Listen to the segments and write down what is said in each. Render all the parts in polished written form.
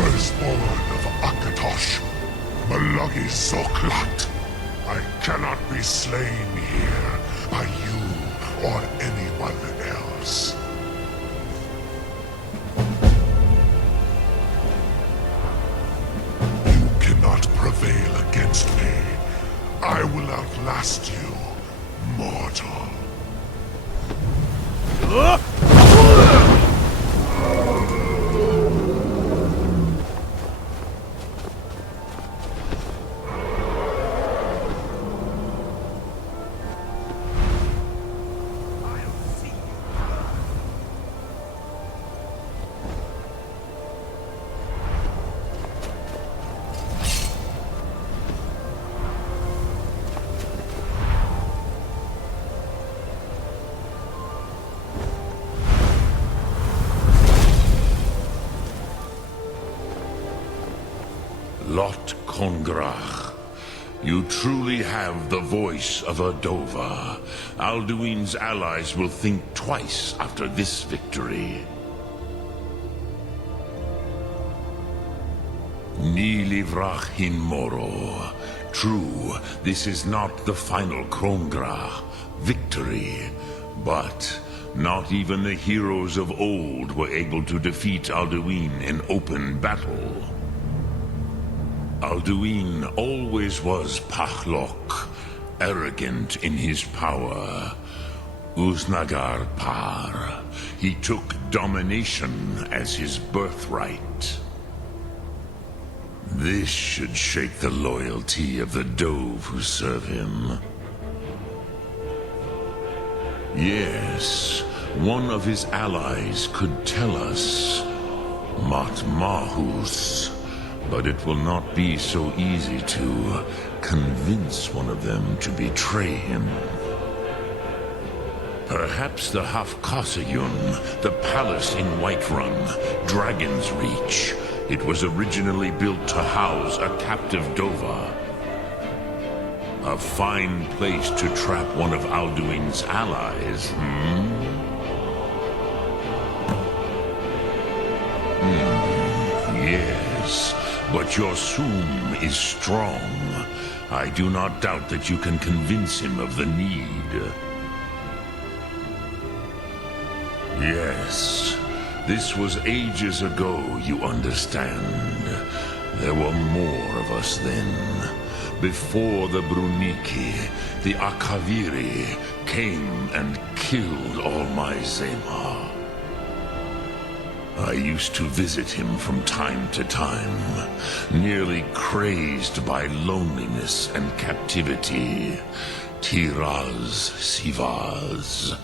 firstborn of Akatosh, Malagi Zoklat. I cannot be slain here by you or anyone else. You cannot prevail against me. I will outlast you, mortal. Lot Kongrach, you truly have the voice of a Dova. Alduin's allies will think twice after this victory. Ni livrach hin moro. True, this is not the final Kongrach victory, but not even the heroes of old were able to defeat Alduin in open battle. Alduin always was Pachlok, arrogant in his power. Uznagar Par. He took domination as his birthright. This should shake the loyalty of the Dove who serve him. Yes, one of his allies could tell us. Matmahus. But it will not be so easy to convince one of them to betray him. Perhaps the Hafkasayun, the palace in Whiterun, Dragonreach. It was originally built to house a captive Dova. A fine place to trap one of Alduin's allies, Yes. But your Soom is strong. I do not doubt that you can convince him of the need. Yes, this was ages ago, you understand. There were more of us then. Before the Bruniki, the Akaviri came and killed all my Zema. I used to visit him from time to time, nearly crazed by loneliness and captivity. Tiraz Sivaz.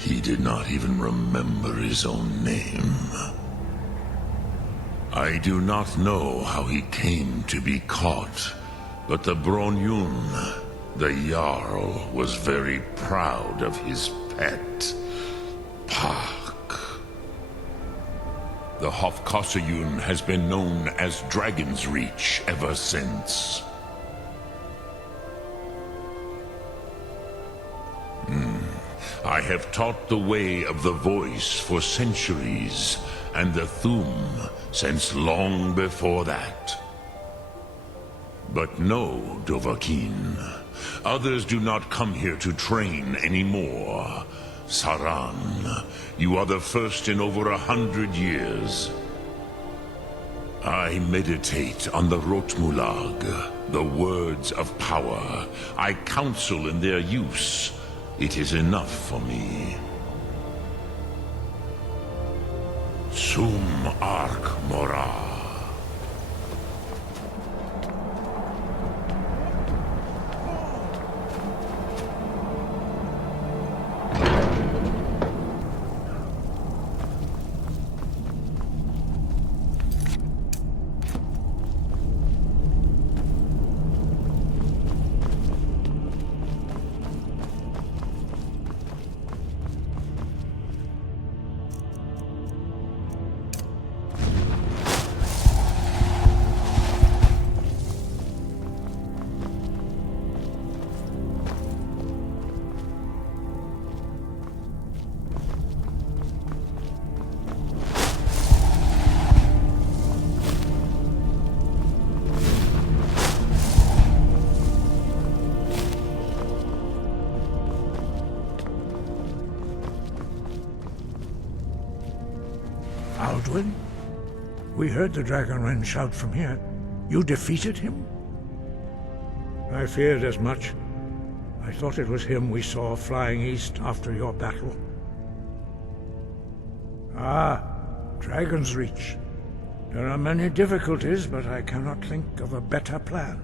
He did not even remember his own name. I do not know how he came to be caught, but the Bronyun, the Jarl, was very proud of his pet, Pak. The Hofkasayun has been known as Dragonreach ever since. I have taught the way of the voice for centuries, and the Thum since long before that. But no, Dovahkiin. Others do not come here to train anymore. Saran, you are the first in over 100 years. I meditate on the Rotmulag, the words of power. I counsel in their use. It is enough for me. Sum Ark Mora. Alduin? We heard the Dragonreach shout from here. You defeated him? I feared as much. I thought it was him we saw flying east after your battle. Ah, Dragonreach. There are many difficulties, but I cannot think of a better plan.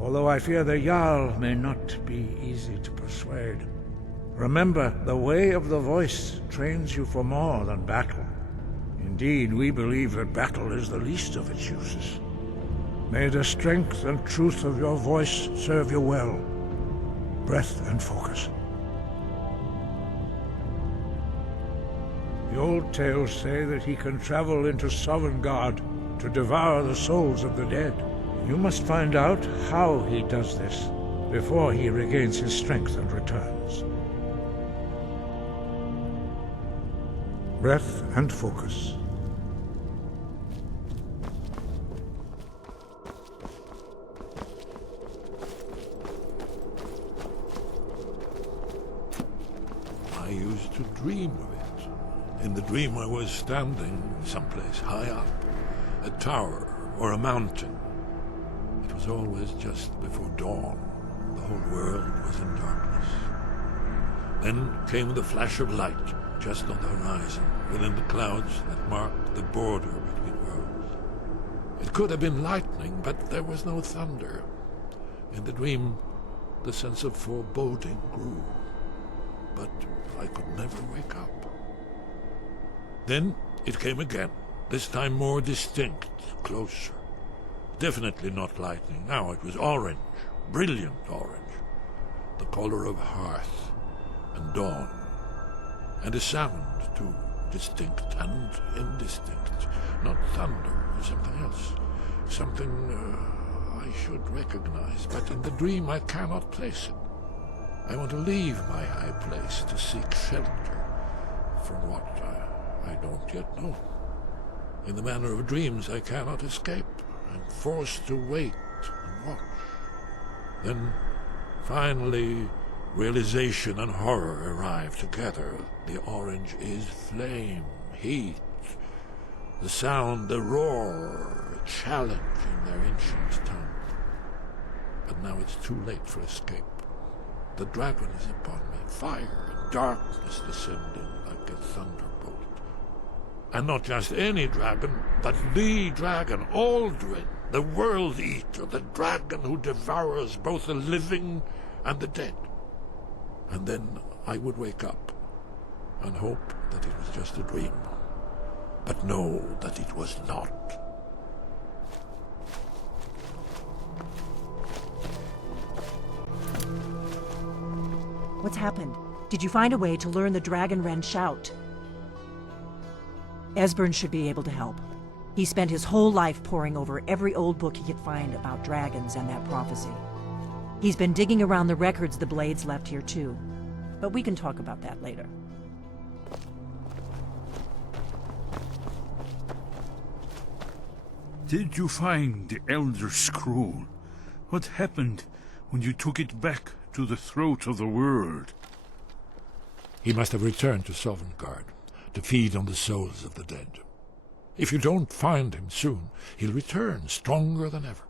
Although I fear the Jarl may not be easy to persuade. Remember, the way of the voice trains you for more than battle. Indeed, we believe that battle is the least of its uses. May the strength and truth of your voice serve you well. Breath and focus. The old tales say that he can travel into Sovngarde to devour the souls of the dead. You must find out how he does this before he regains his strength and returns. Breath and focus. I used to dream of it. In the dream I was standing someplace high up, a tower or a mountain. It was always just before dawn. The whole world was in darkness. Then came the flash of light, just on the horizon, within the clouds that marked the border between worlds. It could have been lightning, but there was no thunder. In the dream, the sense of foreboding grew. But I could never wake up. Then it came again, this time more distinct, closer. Definitely not lightning. Now it was orange, brilliant orange, the color of hearth and dawn. And a sound, too, distinct and indistinct. Not thunder or something else. Something I should recognize, but in the dream I cannot place it. I want to leave my high place to seek shelter from what I don't yet know. In the manner of dreams, I cannot escape. I'm forced to wait and watch. Then, finally, realization and horror arrive together. The orange is flame, heat, the sound, the roar, a challenge in their ancient tongue. But now it's too late for escape. The dragon is upon me, fire and darkness descending like a thunderbolt. And not just any dragon, but the dragon, Aldrin, the World Eater, the dragon who devours both the living and the dead. And then I would wake up and hope that it was just a dream, but know that it was not. What's happened? Did you find a way to learn the Dragonreach shout? Esbern should be able to help. He spent his whole life poring over every old book he could find about dragons and that prophecy. He's been digging around the records the Blades left here too. But we can talk about that later. Did you find the Elder Scroll? What happened when you took it back to the throat of the world? He must have returned to Sovngarde to feed on the souls of the dead. If you don't find him soon, he'll return stronger than ever.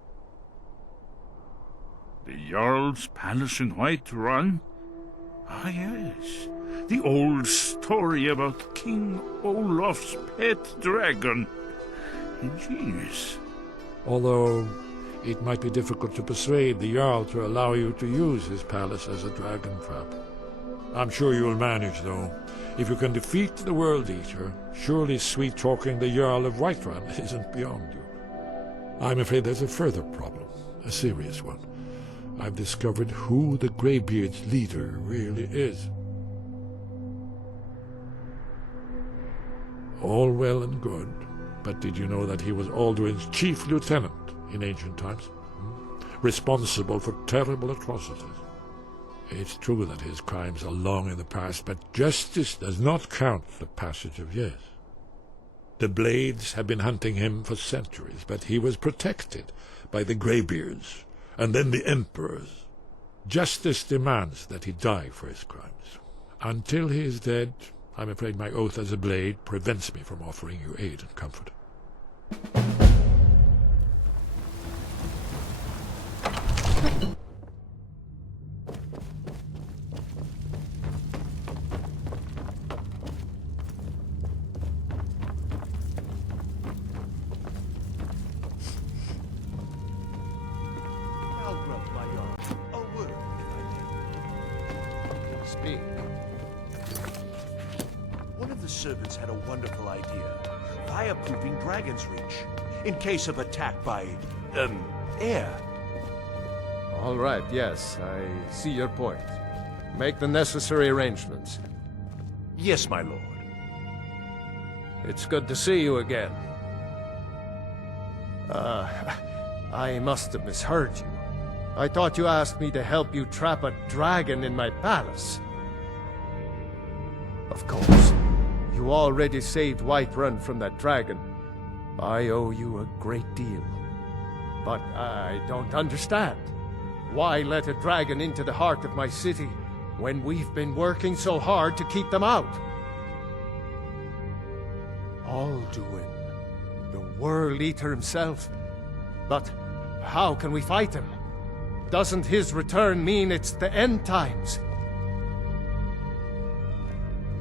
The Jarl's palace in Whiterun? Ah, yes. The old story about King Olaf's pet dragon. Ingenious. Although it might be difficult to persuade the Jarl to allow you to use his palace as a dragon trap. I'm sure you'll manage, though. If you can defeat the World Eater, surely sweet-talking the Jarl of Whiterun isn't beyond you. I'm afraid there's a further problem, a serious one. I've discovered who the Greybeard's leader really is. All well and good, but did you know that he was Alduin's chief lieutenant in ancient times? Responsible for terrible atrocities. It's true that his crimes are long in the past, but justice does not count the passage of years. The Blades have been hunting him for centuries, but he was protected by the Greybeards, and then the Emperors. Justice demands that he die for his crimes. Until he is dead, I'm afraid my oath as a blade prevents me from offering you aid and comfort. Balgruuf, my yard. A word, if I may. Speak. One of the servants had a wonderful idea. Fireproofing Dragonreach. In case of attack by, air. All right, yes, I see your point. Make the necessary arrangements. Yes, my lord. It's good to see you again. I must have misheard you. I thought you asked me to help you trap a dragon in my palace. Of course. You already saved Whiterun from that dragon. I owe you a great deal. But I don't understand. Why let a dragon into the heart of my city when we've been working so hard to keep them out? Alduin, the World Eater himself. But how can we fight him? Doesn't his return mean it's the end times?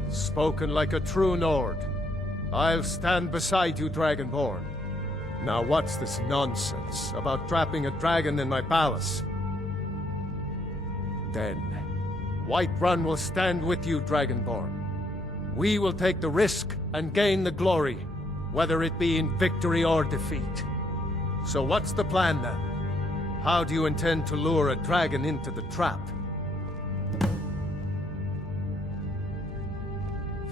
Spoken like a true Nord. I'll stand beside you, Dragonborn. Now what's this nonsense about trapping a dragon in my palace? Then, Whiterun will stand with you, Dragonborn. We will take the risk and gain the glory, whether it be in victory or defeat. So what's the plan then? How do you intend to lure a dragon into the trap?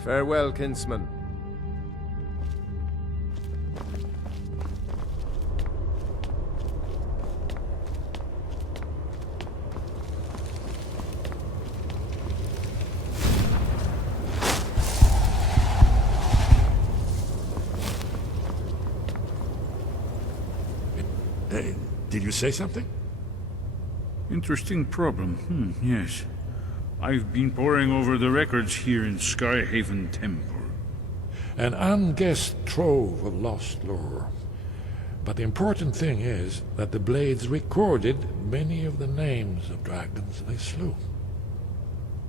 Farewell, kinsman. Did you say something? Interesting problem. Yes. I've been poring over the records here in Skyhaven Temple. An unguessed trove of lost lore. But the important thing is that the Blades recorded many of the names of dragons they slew.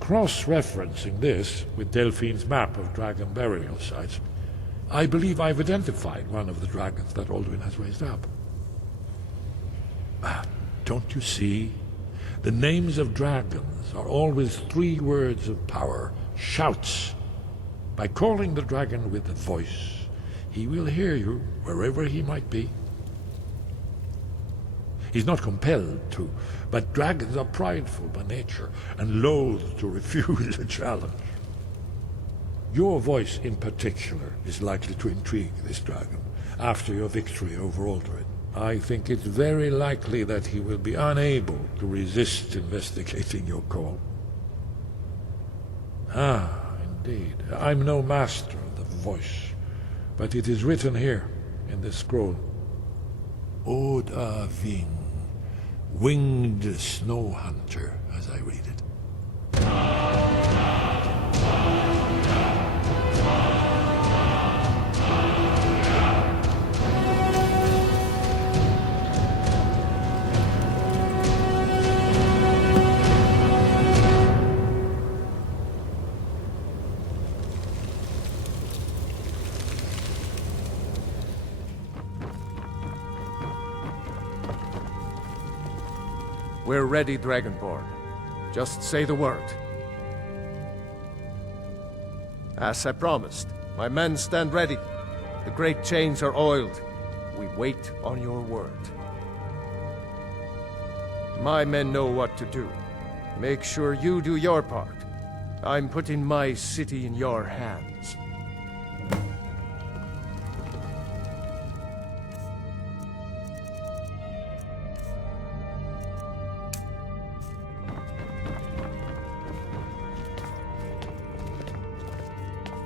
Cross-referencing this with Delphine's map of dragon burial sites, I believe I've identified one of the dragons that Alduin has raised up. Don't you see? The names of dragons are always 3 words of power, shouts. By calling the dragon with a voice, he will hear you wherever he might be. He's not compelled to, but dragons are prideful by nature and loath to refuse a challenge. Your voice in particular is likely to intrigue this dragon after your victory over Alduin. I think it's very likely that he will be unable to resist investigating your call. Indeed. I'm no master of the voice, but it is written here in this scroll. Oda Ving, winged snow hunter, as I read it. We're ready, Dragonborn. Just say the word. As I promised, my men stand ready. The great chains are oiled. We wait on your word. My men know what to do. Make sure you do your part. I'm putting my city in your hands.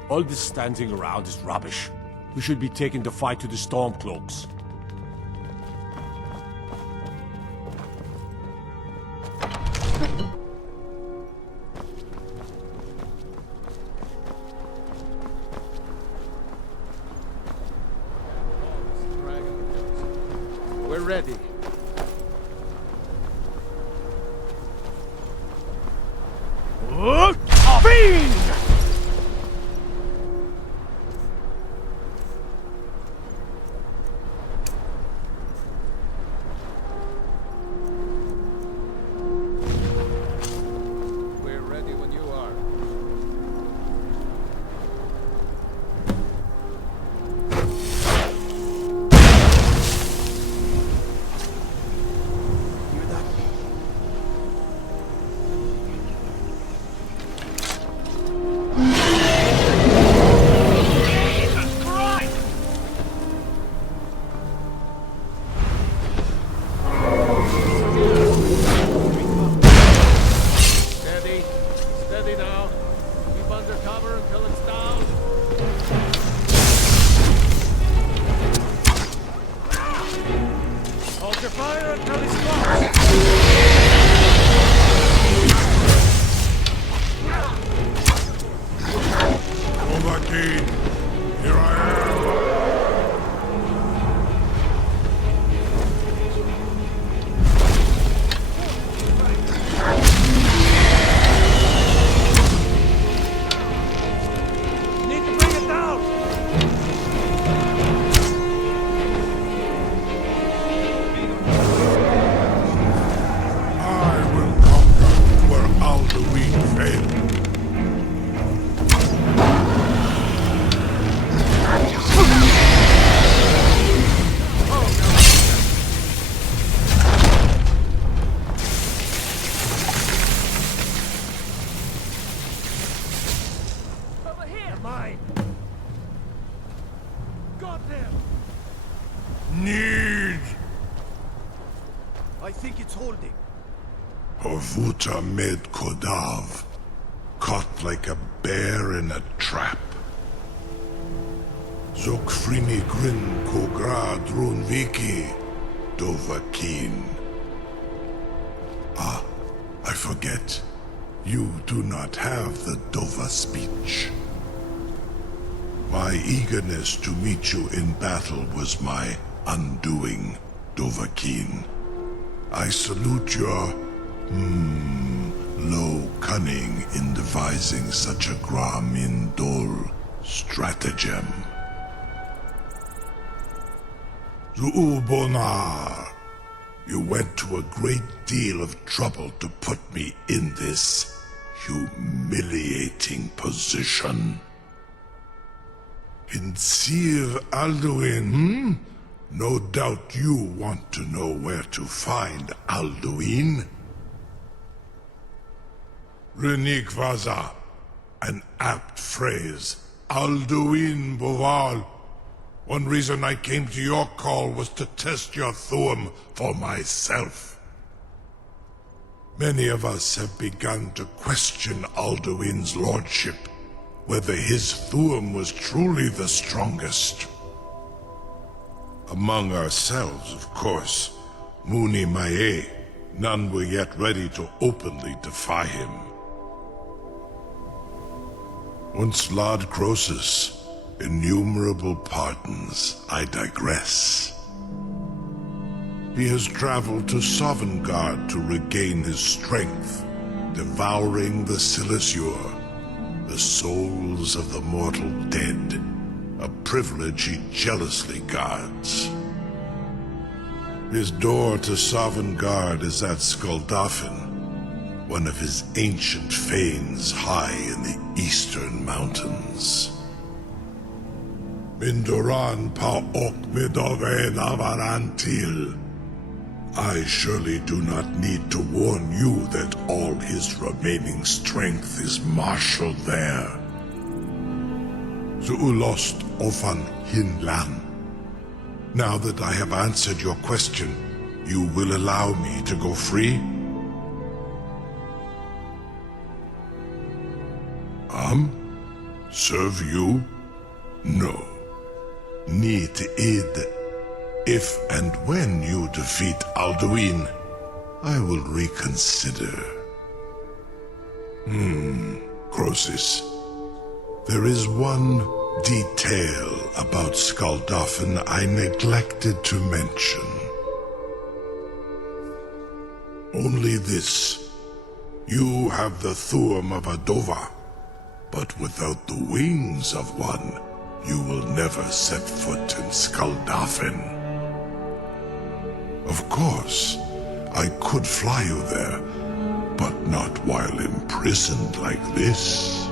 All this standing around is rubbish. We should be taking the fight to the Stormcloaks. We're ready. Fiend! We're ready when you are. Hear that? Steady. Steady now. Keep under cover until it's down. Hold your fire until he's close. Dovahkiin, here I am. Need to bring it down! I will conquer where Alduin failed. Over here! Mine! Got them! Need I think it's holding. Horvuta med Kodav, caught like a bear in a trap. Zokfrini grin kogra drunviki, Dovahkiin. Ah, I forget. You do not have the Dova speech. My eagerness to meet you in battle was my undoing, Dovahkiin. I salute your, low cunning in devising such a Gramin Dol stratagem. Zuubonar, you went to a great deal of trouble to put me in this humiliating position. Hinsir Alduin, No doubt you want to know where to find Alduin. Renik Vaza, an apt phrase. Alduin Boval. One reason I came to your call was to test your Thuum for myself. Many of us have begun to question Alduin's lordship, whether his Thuum was truly the strongest. Among ourselves, of course, Muni Mae, none were yet ready to openly defy him. Once Lord Croesus, innumerable pardons, I digress. He has traveled to Sovngarde to regain his strength, devouring the Silesure, the souls of the mortal dead, a privilege he jealously guards. His door to Sovngarde is at Skuldafn, one of his ancient fanes high in the eastern mountains. Mindoran Paok Midove Navarantil. I surely do not need to warn you that all his remaining strength is marshaled there. Zuulost Ofan Hinlan. Now that I have answered your question, you will allow me to go free? Serve you? No. Need id. If and when you defeat Alduin, I will reconsider. Croesus. There is one detail about Skuldafn I neglected to mention. Only this. You have the Thuum of a Dova, but without the wings of one, you will never set foot in Skuldafn. Of course, I could fly you there, but not while imprisoned like this.